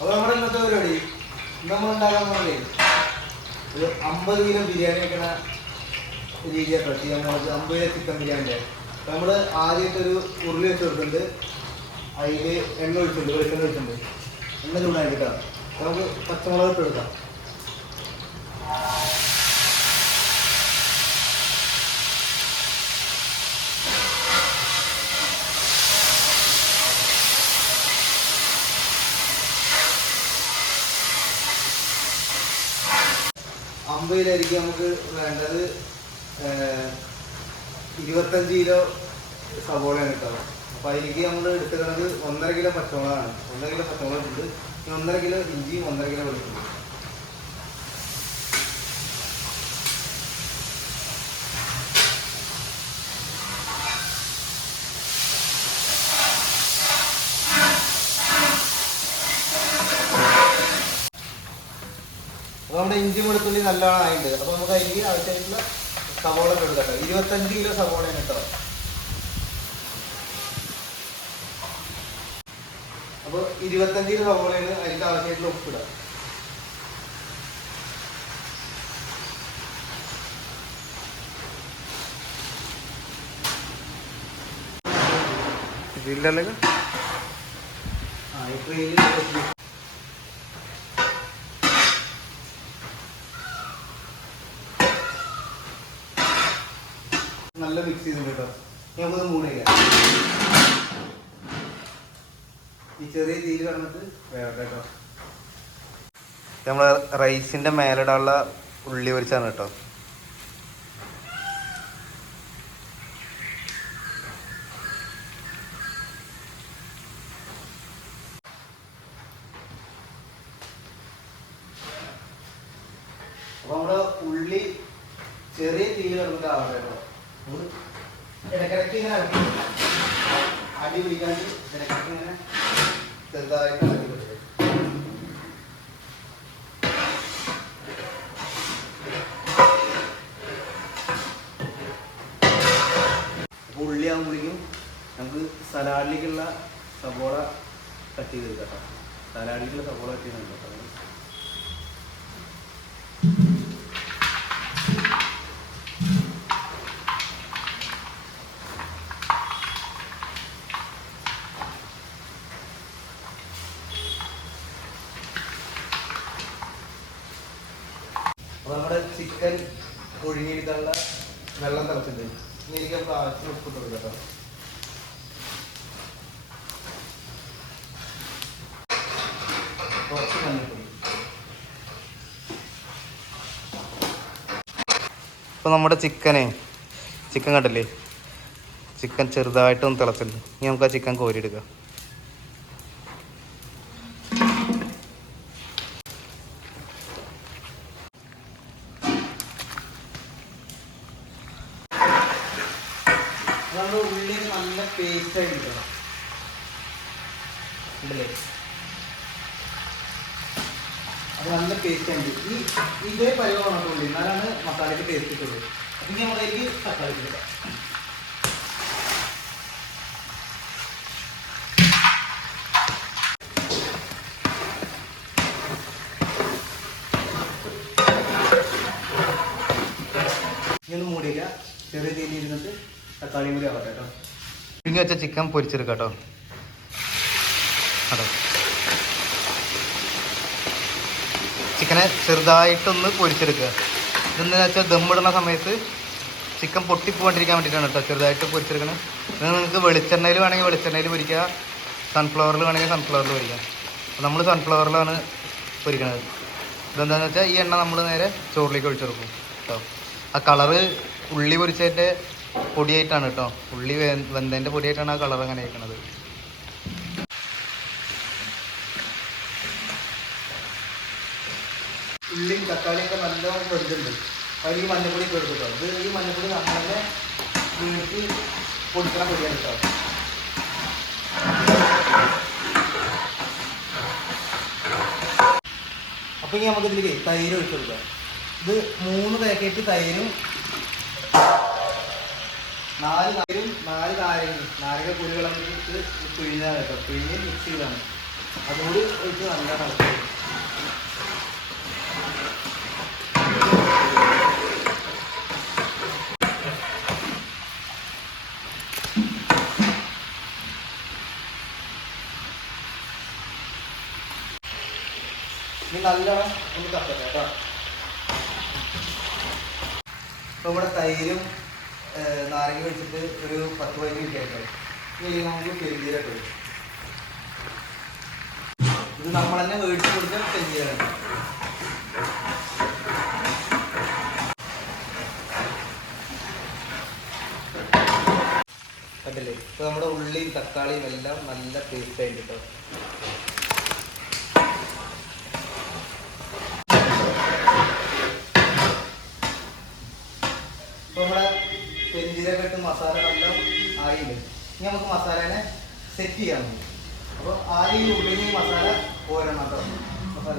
അപ്പോൾ നമ്മുടെ ഇന്നത്തെ പരിപാടി നമ്മളുണ്ടാക്കാൻ പോകുന്നത് ഒരു 50 കിലോ ബിരിയാണി വെക്കണ രീതിയാട്ടോ ചെയ്യാൻ പോകുന്നത്. 50 കിലോ ചിക്കൻ ബിരിയാണിൻ്റെ അപ്പോൾ നമ്മൾ ആദ്യമായിട്ടൊരു ഉരുളി വെച്ച് കൊടുക്കുന്നുണ്ട്. അതിൽ എണ്ണ ഒഴിച്ചിട്ടുണ്ട്, വെളിച്ചെണ്ണ ഒഴിച്ചിട്ടുണ്ട്. എണ്ണ ചൂടാക്കി കേട്ടോ. നമുക്ക് പച്ചമുളക് ഇട്ട് എടുക്കാം. അമ്പതിലായിരിക്കും നമുക്ക് വേണ്ടത് 25 കിലോ സവോളയാണ് കേട്ടോ. അപ്പോൾ അതിലേക്ക് നമ്മൾ എടുക്കുന്നത് 1.5 കിലോ പച്ചമുളകാണ്. 1.5 കിലോ പച്ചമുളക് ഉണ്ട്, 1.5 കിലോ ഇഞ്ചിയും 1.5 കിലോ വെളുത്തുള്ളി. അപ്പോൾ നമ്മുടെ ഇഞ്ചി വെളുത്തുള്ളി നല്ലോണം ആയിട്ടുണ്ട്. അപ്പോൾ നമുക്ക് അതിലേക്ക് ആവശ്യമായിട്ടുള്ള സവോള എടുക്കട്ടോ. 25 കിലോ സവോളയാണ് കേട്ടോ. അപ്പോൾ 25 കിലോ സവോളയാണ്. അതിലേക്ക് ആവശ്യമായിട്ടുള്ള ഉപ്പിടാം. നല്ല മിക്സ് ചെയ്തിട്ടുണ്ട് കേട്ടോ. നമുക്കത് മൂടിക്കാം. ഈ ചെറിയ തീയിൽ കിടന്നിട്ട് വേറെ കേട്ടോ. നമ്മൾ റൈസിന്റെ മേലിടാനുള്ള ഉള്ളി പൊരിച്ചാണ് കേട്ടോ. അപ്പൊ നമ്മുടെ ഉള്ളി ചെറിയ തീയിൽ കിടന്നിട്ട് ആവട്ടെ കേട്ടോ. ഇടക്കിടക്ക് ഇങ്ങനെ അടി പിടിക്കാണ്ട് ഇടക്കിടക്ക് ഇങ്ങനെ ചെറുതായിട്ട് അടി പിടിക്കും. അപ്പോൾ ഉള്ളിയാകുമ്പോഴേക്കും നമുക്ക് സലാഡിലേക്കുള്ള സവോള കട്ട് ചെയ്ത് കേട്ടോ. സലാഡിലേക്കുള്ള സവോള കട്ട് ചെയ്യുന്നുണ്ട് കേട്ടോ. അപ്പോൾ നമ്മുടെ ചിക്കൻ ഒഴുകിയെടുക്കാനുള്ള വെള്ളം തിളച്ചിട്ടുണ്ട്. ഇനി എനിക്ക് നമുക്ക് ആവശ്യത്തിന് ഉപ്പിട്ട് കൊടുക്കാം കേട്ടോ. കുറച്ച് മഞ്ഞൾപ്പൊടി. ഇപ്പോൾ നമ്മുടെ ചിക്കൻ കണ്ടില്ലേ, ചിക്കൻ ചെറുതായിട്ടൊന്ന് തിളച്ചിട്ടുണ്ട്. ഇനി നമുക്ക് ആ ചിക്കൻ കോരിയെടുക്കാം. നമ്മുടെ ഉള്ളി നല്ല പേസ്റ്റ് ആയിട്ട് കിട്ടണം ഉണ്ടല്ലേ. അത് നല്ല പേസ്റ്റ് ആയിട്ട് ഇതേ പരിവമാണ് ഉള്ളി, എന്നാലാണ് മസാലയ്ക്ക് ടേസ്റ്റ് കിട്ടുള്ളൂ. അപ്പം ഇനി നമ്മളതിലേക്ക് തക്കാളി ഇടാം. ഇനി ഒന്ന് മൂടിയേക്കുക. ചെറിയ തീയിൽ ഇരുന്നിട്ട് തക്കാളിയും കൂടി ആവട്ടെ കേട്ടോ. പിഴിഞ്ഞ് വെച്ച ചിക്കൻ പൊരിച്ചെടുക്കാം കേട്ടോ. കേട്ടോ ചിക്കനെ ചെറുതായിട്ടൊന്ന് പൊരിച്ചെടുക്കുക. ഇതെന്താണെന്ന് വെച്ചാൽ ദമ്മിടുന്ന സമയത്ത് ചിക്കൻ പൊട്ടിപ്പോകാണ്ടിരിക്കാൻ വേണ്ടിയിട്ടാണ് കേട്ടോ ചെറുതായിട്ട് പൊരിച്ചെടുക്കണം. ഇത് നിങ്ങൾക്ക് വെളിച്ചെണ്ണയിൽ വേണമെങ്കിൽ വെളിച്ചെണ്ണയിൽ പൊരിക്കുക, സൺഫ്ലവറിൽ വേണമെങ്കിൽ സൺഫ്ലവറിൽ പൊരിക്കാം. അപ്പോൾ നമ്മൾ സൺഫ്ലവറിലാണ് പൊരിക്കണത്. ഇതെന്താണെന്ന് വെച്ചാൽ ഈ എണ്ണ നമ്മൾ നേരെ ചോറിലേക്ക് ഒഴിച്ചെടുക്കും കേട്ടോ. ആ കളറ് ഉള്ളി പൊരിച്ചതിൻ്റെ പൊടിയായിട്ടാണ് കേട്ടോ. ഉള്ളി വെന്തതിൻ്റെ പൊടിയായിട്ടാണ് ആ കളർ അങ്ങനെ ആയിരിക്കണത്. ഉള്ളിയും തക്കാളിയൊക്കെ നല്ലോണം വെന്തുണ്ട്. അതിൽ മഞ്ഞപ്പൊടി ഇട്ട് കേട്ടോ. ഇത് ഈ മഞ്ഞപ്പൊടി നമ്മളെ വീട്ടിൽ പൊടിക്കണ പൊടിയാണ് കേട്ടോ. അപ്പോൾ ഇനി നമുക്കിതിലേക്ക് തൈര് ഒഴിച്ചു കൊടുക്കാം. ഇത് 3 പാക്കറ്റ് തൈരും 4 നാരങ്ങ കുരുകളൊക്കെ ഇട്ട് പിഴിഞ്ഞാൽ കേട്ടോ. പിഴിഞ്ഞ് മിക്സ് ചെയ്താണ്. അതുകൂടി ഒഴിച്ച് നല്ല ഇളക്കുക. ഇനി നല്ലോണം ഒന്ന് തട്ടട്ടെ കേട്ടോ. അപ്പോൾ ഇവിടെ തൈരും നാരങ്ങ വെച്ചിട്ട് ഒരു 10-15 മിനിറ്റ് ആയിട്ട് ഇനി നമുക്ക് പെരുംജീരകം ഇട്ടു. ഇത് നമ്മൾ തന്നെ മേടിച്ച് കൊടുക്കാൻ പെരുംജീരകം. കണ്ടില്ലേ, ഇപ്പോൾ നമ്മുടെ ഉള്ളിയും തക്കാളിയും എല്ലാം നല്ല പേസ്റ്റ് ആയിട്ട് കേട്ടോ. ഇപ്പോൾ നമ്മുടെ പെരുംജീരകം ഇട്ട് മസാല നല്ല ആയില്ലേ. ഇനി നമുക്ക് മസാലേനെ സെറ്റ് ചെയ്യാൻ മതി. അപ്പോൾ ആദ്യം ഈ ഉള്ളിൽ ഈ മസാല പോരണം കേട്ടോ. മസാല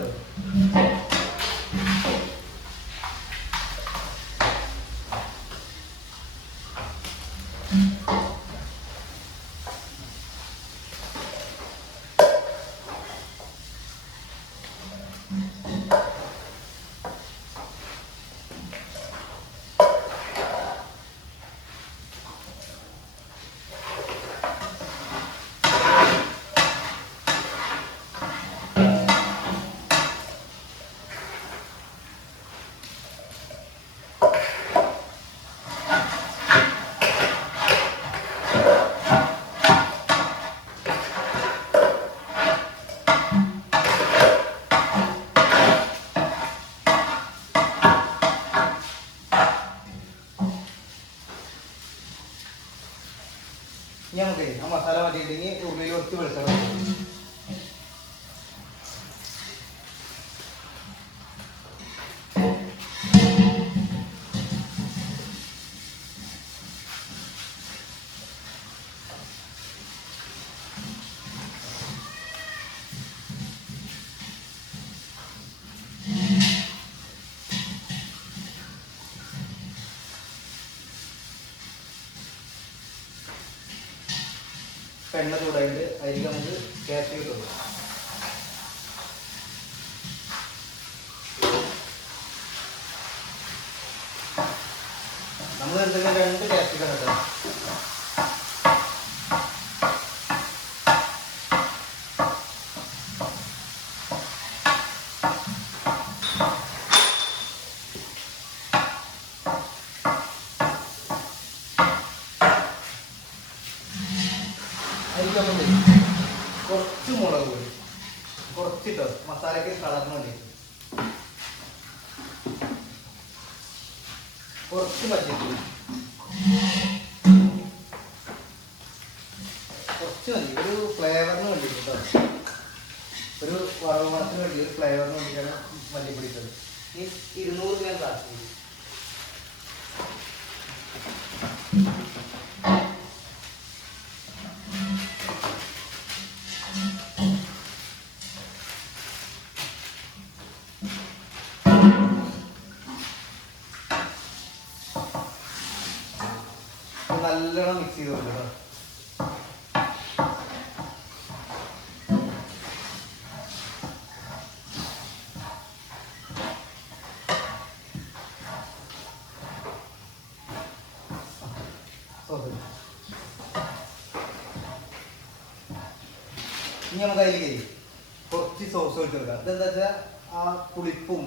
ഇനി നമുക്ക് ആ മസാല മാറ്റിയിട്ടെങ്കിൽ ഉള്ളിൽ കുറച്ച് വെളിച്ചെണ്ണ. എണ്ണ ചൂടായിട്ട് അതിലേക്ക് നമുക്ക് ക്യാപ്സിക്കം ഇട്ടു. നമ്മൾ എടുക്കുന്ന 2 ക്യാപ്സിക്കം കേട്ടോ. കുറച്ച് മുളക് പൊടി കുറച്ചിട്ടോ, മസാലയ്ക്ക് കളറിന് വേണ്ടിയിട്ട്. കുറച്ച് മല്ലിപ്പൊടി കുറച്ച് മതി, ഒരു ഫ്ലേവറിന് വേണ്ടിയിട്ട് കേട്ടോ. ഒരു വറവണത്തിന് വേണ്ടി, ഒരു ഫ്ലേവറിന് വേണ്ടിയിട്ടാണ് മല്ലിപ്പൊടി ഇട്ടത്. ഈ 200 ഗ്രാം കാശ്മീരി. നല്ലോണം മിക്സ് ചെയ്ത് കൊടുക്കുക. ഇനി നമുക്ക് അതിലേക്ക് കുറച്ച് സോസ് ഒഴിച്ച് കൊടുക്കാം. ഇതെന്താ വെച്ചാൽ ആ പുളിപ്പും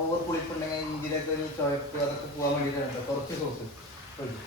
ഓവർ പുളിപ്പുണ്ടെങ്കിൽ ഇഞ്ചിയിലൊക്കെ ഒരു ചുവപ്പ് അതൊക്കെ പോകാൻ വേണ്ടിയിട്ടാണ് കുറച്ച് സോസ് ഒഴിക്കും.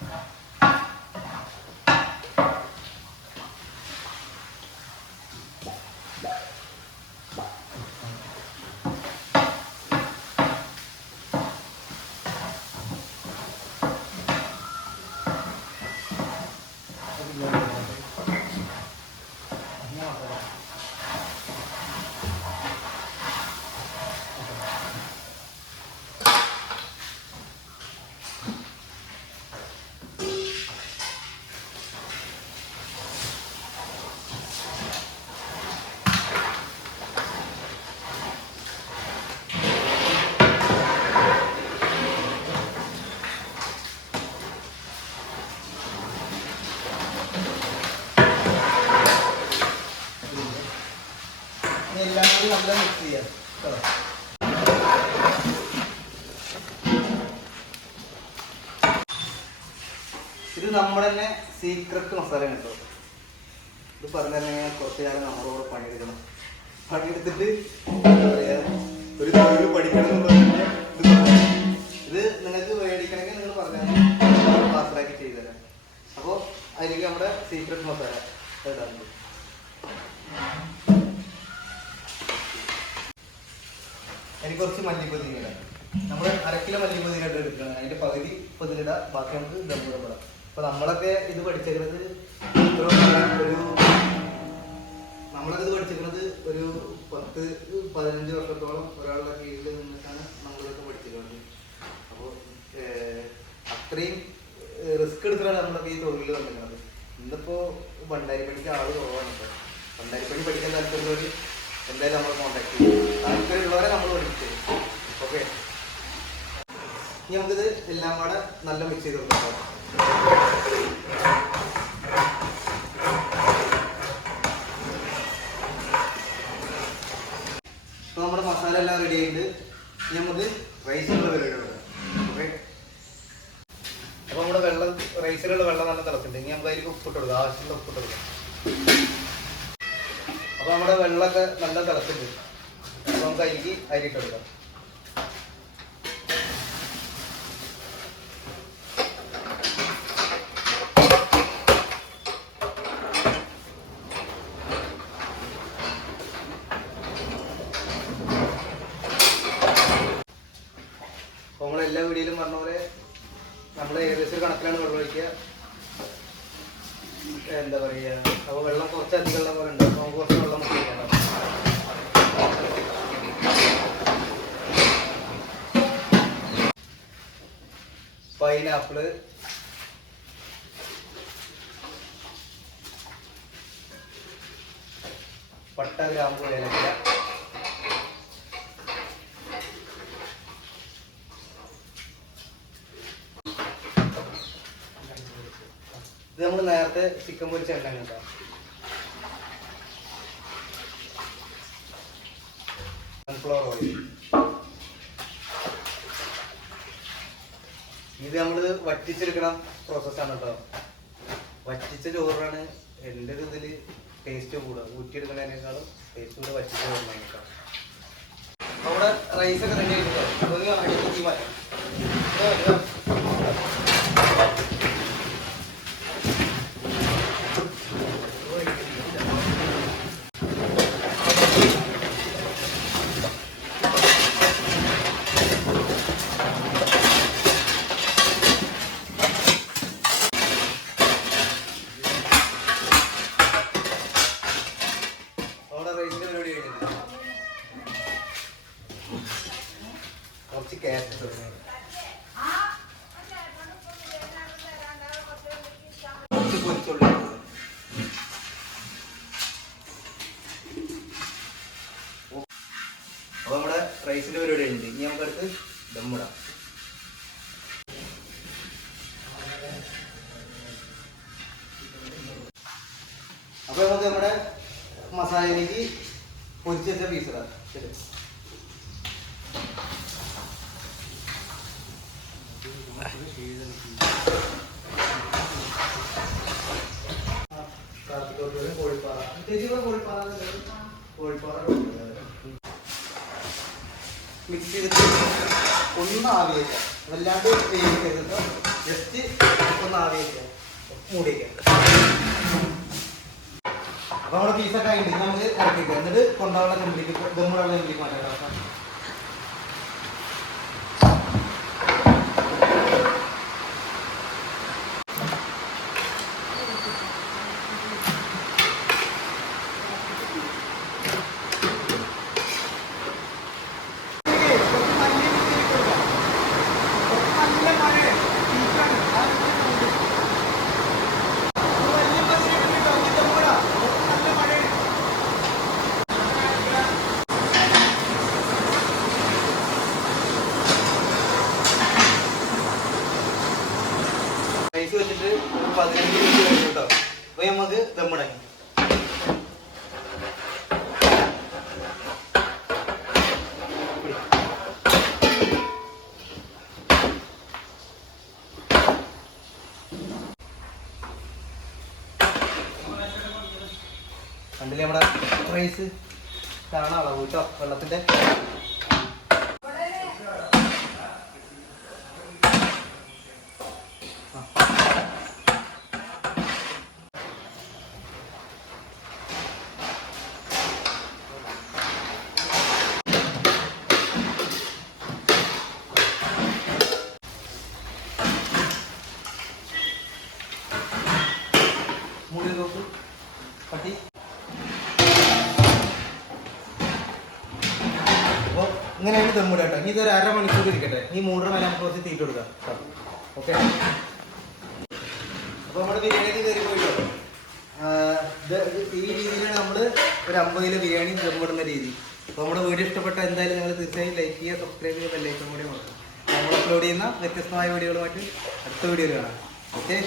എല്ലാം കൂടി നല്ല മിക്സ് ചെയ്യാം കേട്ടോ. ഇത് നമ്മുടെ തന്നെ സീക്രട്ട് മസാലയാണ് കേട്ടോ. ഇത് പറഞ്ഞു തന്നെ കുറച്ച് കാലം നമ്മളോട് പണിയെടുക്കണം. പണിയെടുത്തിട്ട് എന്താ പറയുക, ഒരു തൊഴിൽ പഠിക്കണം എന്നുള്ളതിൻ്റെ ഇത് നിങ്ങൾക്ക് മേടിക്കണമെങ്കിൽ നിങ്ങൾ പറഞ്ഞാൽ പാർസലാക്കി ചെയ്തു തരാം. അപ്പോൾ അതിലേക്ക് നമ്മുടെ സീക്രട്ട് മസാല ഇടാറുണ്ട്. എനിക്ക് കുറച്ച് മല്ലിപ്പൊതി ഇടാം. നമ്മൾ 1/2 കിലോ മല്ലിപ്പൊതി എടുക്കണം. അതിൻ്റെ പകുതി പൊതിലിടാം, ബാക്കി നമുക്ക് ദമ്മിടാം. അപ്പോൾ നമ്മളൊക്കെ ഇത് പഠിച്ചിരുന്നത് നമ്മളൊക്കെ ഇത് പഠിച്ചിരിക്കുന്നത് ഒരു 10-15 വർഷത്തോളം ഒരാളുടെ കീഴിൽ നിന്നിട്ടാണ് നമ്മളിതൊക്കെ പഠിച്ചിരുന്നത്. അപ്പോൾ അത്രയും റിസ്ക് എടുത്തിട്ടാണ് നമ്മളൊക്കെ ഈ തൊഴിൽ വന്നിരിക്കുന്നത്. ഇന്നിപ്പോൾ ഭണ്ടാരിപ്പണിക്ക് ആൾ കുറവാണ്. ഇപ്പോൾ ഭണ്ടാരിപ്പണി പഠിക്കാൻ താല്പര്യമുള്ളവർ എന്തായാലും നമ്മൾ കോൺടാക്ട് ചെയ്യും. താല്പര്യമുള്ളവരെ നമ്മൾ പഠിപ്പിച്ചത്. ഓക്കെ, ഇനി നമുക്കിത് എല്ലാം കൂടെ നല്ല മിക്സ് ചെയ്ത് കൊടുക്കാം. ഇപ്പോൾ നമ്മുടെ മസാല എല്ലാം റെഡി ആയിട്ട് ഇനി നമുക്ക് റൈസിനുള്ള പരിപാടി കൊടുക്കാം. ഓക്കെ, അപ്പോൾ നമ്മുടെ റൈസിലുള്ള വെള്ളം നല്ല തിളച്ചിട്ടുണ്ട്. ഇനി നമുക്ക് അതിലേക്ക് ഉപ്പിട്ട് കൊടുക്കാം, ആവശ്യമുള്ള ഉപ്പിട്ട് കൊടുക്കാം. അപ്പോൾ നമ്മുടെ വെള്ളമൊക്കെ നല്ല തിളച്ചിട്ടുണ്ട്. അപ്പോൾ നമുക്ക് അതിലേക്ക് അരിയിട്ട് കൊടുക്കാം. അപ്പോൾ നമ്മളെല്ലാ വീഡിയോയിലും പറഞ്ഞ പോലെ നമ്മൾ ഏകദേശം ഒരു കണക്കിലാണ് വെള്ളം ഒഴിക്കുക. എന്താ പറയുക, അപ്പോൾ വെള്ളം കുറച്ചധികം ഉള്ള പോലെ ഉണ്ട്. അപ്പോൾ നമുക്ക് കുറച്ച് വെള്ളം മുക്കിയിട്ടുണ്ടാവും. പൈനാപ്പിള്, പട്ട, ഗ്രാമ്പു, ഏലക്ക, ഇത് നമ്മൾ നേരത്തെ ചിക്കൻ പൊരിച്ച എണ്ണ കേട്ടോ. Sunflower oil. ഇത് നമ്മൾ വറ്റിച്ചെടുക്കണ പ്രോസസ്സാണ് കേട്ടോ. വറ്റിച്ച ചോറാണ് എൻ്റെ ഒരു ഇതിൽ ടേസ്റ്റ് കൂടുക. ഊറ്റിയെടുക്കുന്നതിനേക്കാളും ടേസ്റ്റ് കൂടെ വറ്റിച്ച ചോറിനാണ് കേട്ടോ. അവിടെ റൈസൊക്കെ റെഡി ആയിട്ടോ. അതൊക്കെ അടുത്തേക്ക് മാറ്റാം. കുറച്ച് ക്യാരറ്റ് കുറച്ച് പൊരിച്ചുള്ളി. അപ്പോൾ നമ്മുടെ റൈസിൻ്റെ പരിപാടി ഉണ്ട്. ഇനി നമുക്കടുത്ത് ദമ്മിടാം. അപ്പോൾ നമുക്ക് നമ്മുടെ മസാലയിലേക്ക് പൊരിച്ച് വെച്ച പീസിടാം. ശരി, മിക്സ് ചെയ്തിട്ട് ഒന്ന് ആവി വയ്ക്കാം. വല്ലാണ്ട് വേവിക്കരുത്, ജസ്റ്റ് ഒന്ന് ആവി വയ്ക്കാം, മൂടി വയ്ക്കാം. അപ്പോൾ നമ്മുടെ പീസൊക്കെ ആയിട്ട് നമുക്ക് ഇറക്കിക്കാം. എന്നിട്ട് കൊണ്ടാവുള്ള ചെമ്പിലേക്ക്, ദമ്മുള്ള ചെമ്പിലേക്ക് മാറ്റാം. റൈസ് വെച്ചിട്ട് 15 മിനിറ്റ് കഴിഞ്ഞു കേട്ടോ. അപ്പോൾ നമുക്ക് ദമ്മിടാം. റൈസ് കാണാൻ അളവ് കേട്ടോ വെള്ളത്തിൻ്റെ. മൂടി നോക്ക് പട്ടി. അപ്പോൾ ഇങ്ങനെയാണ് ദമ്മിടുക കേട്ടോ. ഇനി ഇതൊരു 1/2 മണിക്കൂർ ഇരിക്കട്ടെ. ഈ 3:30 മേലെ നമുക്ക് കുറച്ച് തീറ്റ കൊടുക്കാം. ഓക്കെ, അപ്പോൾ നമ്മുടെ ബിരിയാണി കയറി പോയിട്ടോ. ഈ രീതിയിലാണ് നമ്മൾ ഒരു 50 കിലോ ബിരിയാണി ദമ്മിടുന്ന രീതി. അപ്പോൾ നമ്മുടെ വീഡിയോ ഇഷ്ടപ്പെട്ട എന്തായാലും നിങ്ങൾ തീർച്ചയായും ലൈക്ക് ചെയ്യുക, സബ്സ്ക്രൈബ് ചെയ്യുക, ബെല്ലൈക്കൺ കൂടി നോക്കുക. നമ്മൾ അപ്ലോഡ് ചെയ്യുന്ന വ്യത്യസ്തമായ വീഡിയോകളുമായിട്ട് അടുത്ത വീഡിയോയിൽ കാണാം. ഓക്കെ.